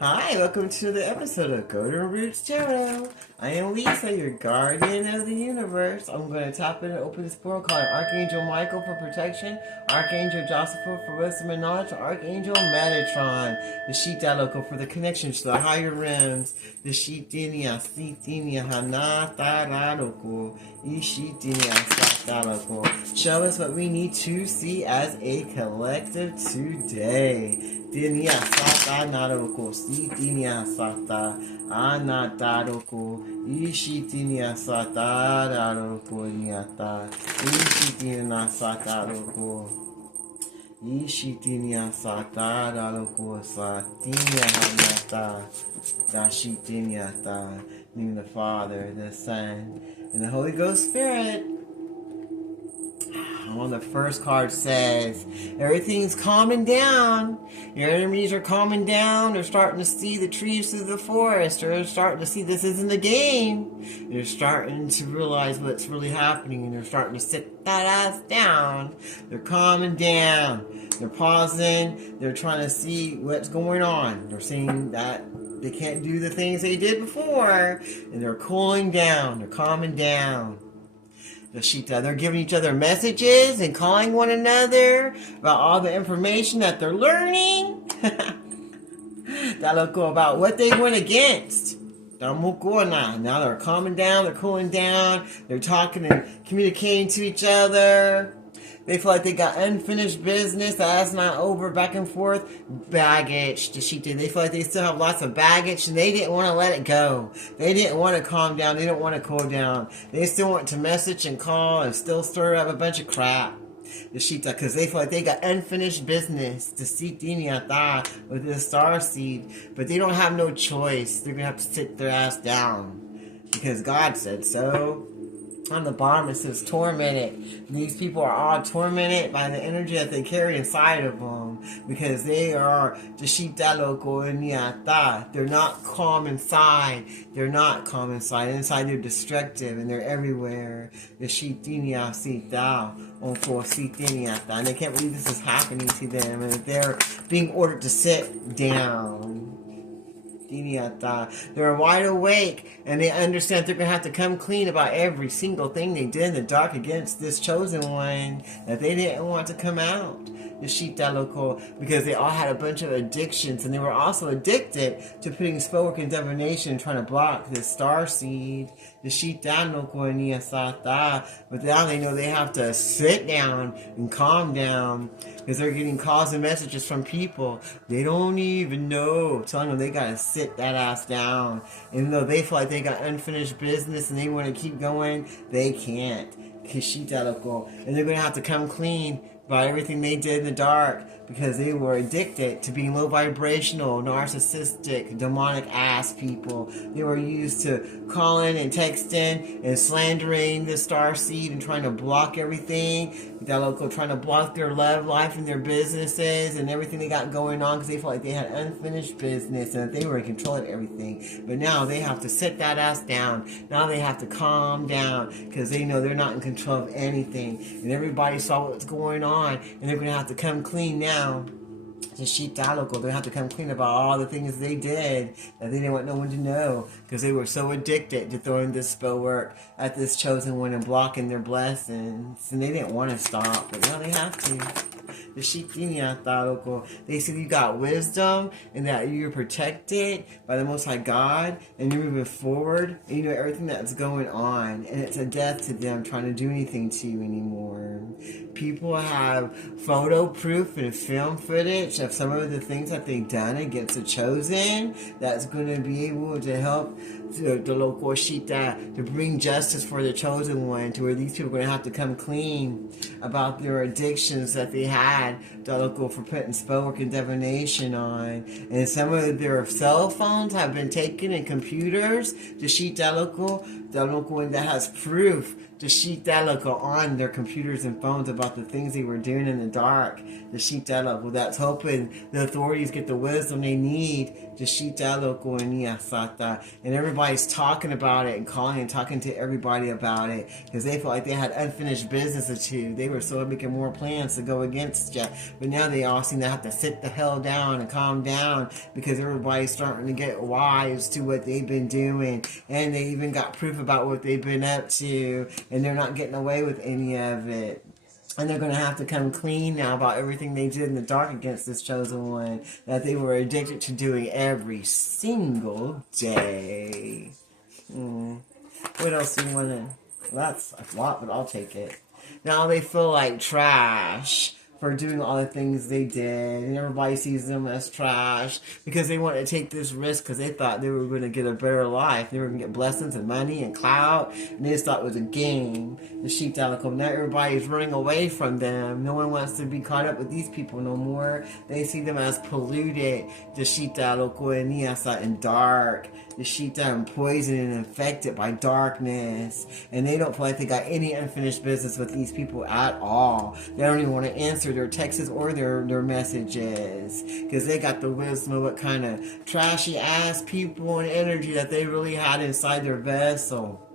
Hi, welcome to the episode of Golden Roots Tarot. I am Lisa, your guardian of the universe. I'm going to tap in and open this portal calling Archangel Michael for protection, Archangel Joseph for wisdom and knowledge, Archangel Metatron, the Sheet Dialogo for the connection to the higher realms, the Sheetinia, Sitinia, Hanata Radoko, Ishitinia, Sataloko. Show us what we need to see as a collective today. Dinia sata naroko, sitinia sata, anataroko, ishitinia sata naroko niata, ishitinia sata roko, ishitinia sata naroko, satinia hanata, dashitinia ta. In the Father, the Son, and the Holy Ghost Spirit. On the first card says, everything's calming down. Your enemies are calming down. They're starting to see the trees through the forest. They're starting to see this isn't a game. They're starting to realize what's really happening, and they're starting to sit that ass down. They're calming down. They're pausing. They're trying to see what's going on. They're seeing that they can't do the things they did before, and they're cooling down. They're calming down. They're giving each other messages and calling one another about all the information that they're learning. That'll go about what they went against. Now they're calming down, they're cooling down, they're talking and communicating to each other. They feel like they got unfinished business that's not over, back and forth. Baggage. They feel like they still have lots of baggage, and they didn't want to let it go. They didn't want to calm down. They didn't want to cool down. They still want to message and call and still stir up a bunch of crap. Because they feel like they got unfinished business with this star seed, but they don't have no choice. They're going to have to sit their ass down because God said so. On the bottom it says tormented. These people are all tormented by the energy that they carry inside of them because they are they're not calm inside. They're not calm inside. Inside they're destructive and they're everywhere. And they can't believe this is happening to them, and they're being ordered to sit down. They're wide awake, and they understand they're going to have to come clean about every single thing they did in the dark against this chosen one that they didn't want to come out. The sheep local, because they all had a bunch of addictions, and they were also addicted to putting spellwork and divination and trying to block this star seed. The sheep local, but now they know they have to sit down and calm down because they're getting calls and messages from people they don't even know, telling them they gotta sit that ass down. And though they feel like they got unfinished business and they want to keep going, they can't. And they're gonna have to come clean about everything they did in the dark because they were addicted to being low vibrational, narcissistic, demonic ass people. They were used to calling and texting and slandering the star seed and trying to block everything. Trying to block their love life and their businesses and everything they got going on because they felt like they had unfinished business and that they were in control of everything. But now they have to sit that ass down. Now they have to calm down because they know they're not in control of anything. And everybody saw what's going on, and they're going to have to come clean now. The sheep dialogue, they have to come clean about all the things they did that they didn't want no one to know because they were so addicted to throwing this spell work at this chosen one and blocking their blessings, and they didn't want to stop, but now they have to. The sheep they see you got wisdom and that you're protected by the Most High God and you're moving forward and you know everything that's going on, and it's a death to them trying to do anything to you anymore. People have photo proof and film footage of some of the things that they've done against the chosen that's going to be able to help the local Shita to bring justice for the chosen one, to where these people are going to have to come clean about their addictions that they had for putting spellwork and divination on. And some of their cell phones have been taken and computers to Shita local that local one that has proof to sheet that local on their computers and phones about the things they were doing in the dark. The sheet that local that's hoping the authorities get the wisdom they need to sheet that local and Sata. And everybody's talking about it and calling and talking to everybody about it because they felt like they had unfinished business or two. They were still making more plans to go against you, but now they all seem to have to sit the hell down and calm down because everybody's starting to get wise to what they've been doing, and they even got proof about what they've been up to, and they're not getting away with any of it. And they're going to have to come clean now about everything they did in the dark against this chosen one that they were addicted to doing every single day. What else do you want to... That's a lot, but I'll take it. Now they feel like trash for doing all the things they did, and everybody sees them as trash because they want to take this risk because they thought they were going to get a better life. They were going to get blessings and money and clout, and they just thought it was a game. The sheep dalico. Now everybody's running away from them. No one wants to be caught up with these people no more. They see them as polluted. The sheep dalico and niasa and dark. The sheep that poisoned and infected by darkness, and they don't feel like they got any unfinished business with these people at all. They don't even want to answer their texts or their messages because they got the wisdom of what kind of trashy ass people and energy that they really had inside their vessel.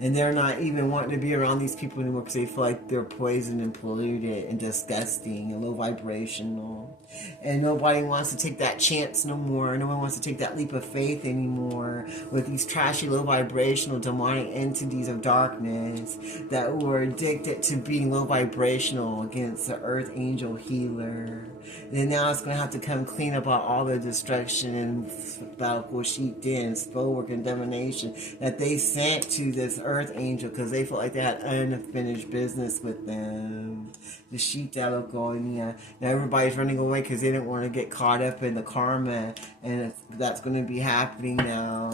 And they're not even wanting to be around these people anymore because they feel like they're poisoned and polluted and disgusting and low vibrational. And nobody wants to take that chance no more. No one wants to take that leap of faith anymore with these trashy, low vibrational, demonic entities of darkness that were addicted to being low vibrational against the earth angel healer. And now it's going to have to come clean about all the destruction and sheep and spell work and divination that they sent to this earth angel because they felt like they had unfinished business with them. The sheep that'll go in. Now everybody's running away because they didn't want to get caught up in the karma, and that's going to be happening now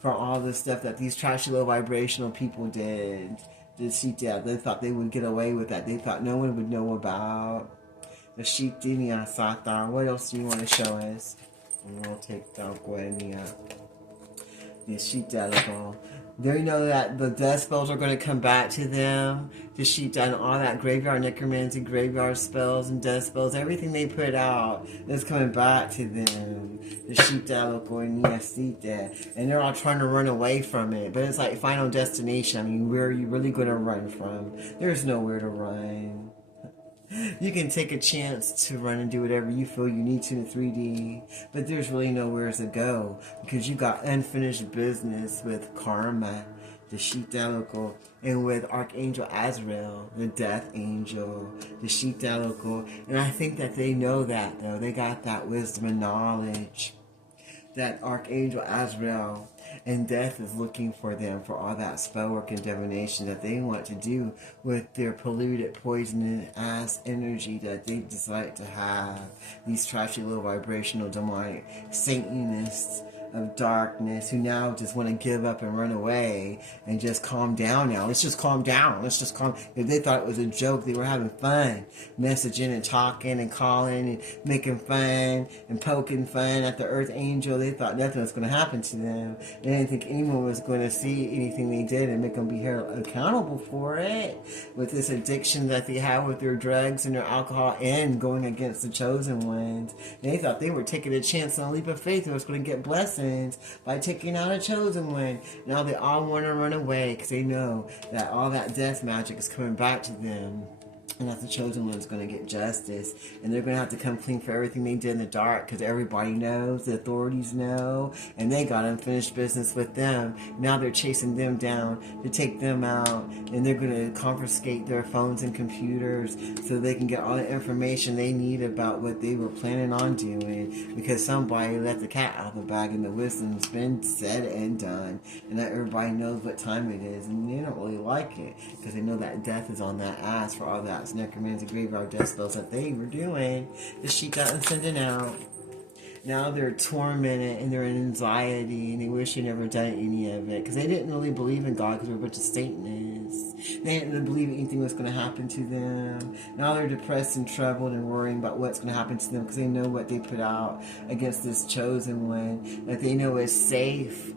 for all the stuff that these trashy low vibrational people did. The sheep, they thought they would get away with that. They thought no one would know about the sheep dinia sata. What else do you want to show us? And we'll take down the sheep dalico. They know that the death spells are going to come back to them. The sheep done all that graveyard necromancy, graveyard spells and death spells. Everything they put out is coming back to them. The sheep dalico and niasita. And they're all trying to run away from it. But it's like Final Destination. I mean, where are you really going to run from? There's nowhere to run. You can take a chance to run and do whatever you feel you need to in 3D, but there's really nowhere to go because you got unfinished business with karma, the sheep dalico, and with Archangel Azrael, the death angel, the sheep dalico. And I think that they know that though. They got that wisdom and knowledge that Archangel Azrael and death is looking for them for all that spell work and divination that they want to do with their polluted, poisonous ass energy that they decide to have. These trashy, low vibrational, demonic Satanists of darkness who now just want to give up and run away and just calm down now. Let's just calm down. Let's just calm. If they thought it was a joke, they were having fun. Messaging and talking and calling and making fun and poking fun at the earth angel. They thought nothing was going to happen to them. They didn't think anyone was going to see anything they did and make them be held accountable for it. With this addiction that they have with their drugs and their alcohol and going against the chosen ones. And they thought they were taking a chance on a leap of faith that was going to get blessings by taking out a chosen one. Now they all want to run away because they know that all that death magic is coming back to them. And that the chosen one's going to get justice. And they're going to have to come clean for everything they did in the dark because everybody knows, the authorities know, and they got unfinished business with them. Now they're chasing them down to take them out, and they're going to confiscate their phones and computers so they can get all the information they need about what they were planning on doing because somebody let the cat out of the bag and the wisdom's been said and done. And that everybody knows what time it is, and they don't really like it because they know that death is on that ass for all that necromancy, graveyard death spells that they were doing, the sheep that I'm sending out. now they're tormented and they're in anxiety and they wish they never done any of it because they didn't really believe in God because they're a bunch of Satanists. They didn't really believe anything was going to happen to them. Now they're depressed and troubled and worrying about what's going to happen to them because they know what they put out against this chosen one that they know is safe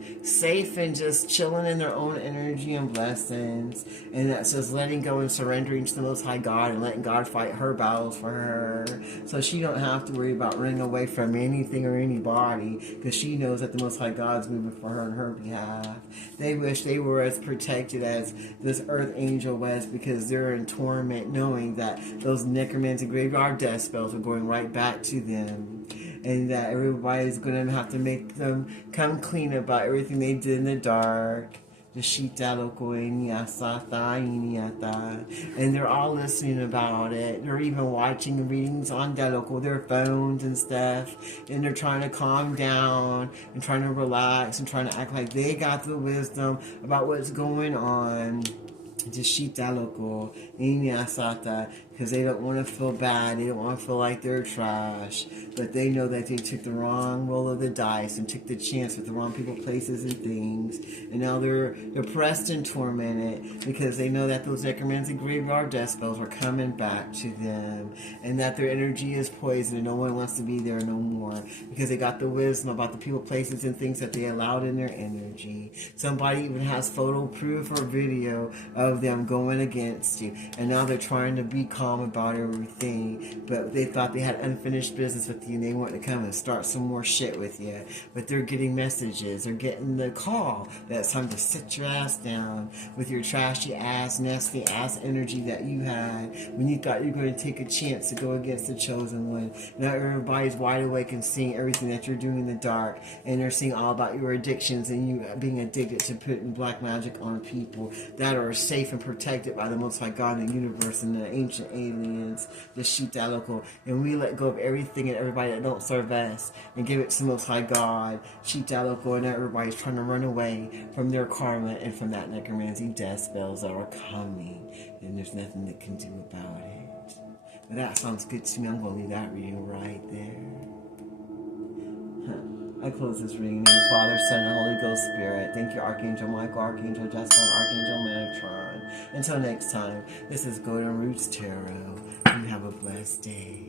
and just chilling in their own energy and blessings, and that's just letting go and surrendering to the Most High God and letting God fight her battles for her so she don't have to worry about running away from anything or anybody because she knows that the Most High God's moving for her on her behalf. They wish they were as protected as this earth angel was because they're in torment knowing that those necromancy graveyard death spells are going right back to them, and that everybody's going to have to make them come clean about everything they did in the dark. And they're all listening about it. They're even watching readings on their phones and stuff, and they're trying to calm down and trying to relax and trying to act like they got the wisdom about what's going on. Because they don't want to feel bad, they don't want to feel like they're trash, but they know that they took the wrong roll of the dice and took the chance with the wrong people, places, and things, and now they're depressed and tormented because they know that those necromancy graveyard death spells are coming back to them, and that their energy is poisoned and no one wants to be there no more because they got the wisdom about the people, places, and things that they allowed in their energy. Somebody even has photo proof or video of them going against you, and now they're trying to be calm about everything, but they thought they had unfinished business with you and they want to come and start some more shit with you, but they're getting messages, they're getting the call that it's time to sit your ass down with your trashy ass, nasty ass energy that you had when you thought you were going to take a chance to go against the chosen one. Now everybody's wide awake and seeing everything that you're doing in the dark, and they're seeing all about your addictions and you being addicted to putting black magic on people that are safe and protected by the Most High God in the universe and the ancient aliens, the Shita local, and we let go of everything and everybody that don't serve us and give it to the Most High God, Shita local, and everybody's trying to run away from their karma and from that necromancy death spells that are coming, and there's nothing that can do about it. But that sounds good to me. I'm going to leave that reading right there. I close this reading in the Father, Son, and Holy Ghost Spirit. Thank you, Archangel Michael, Archangel Jasper, and Archangel Metatron. Until next time, this is Golden Roots Tarot. You have a blessed day.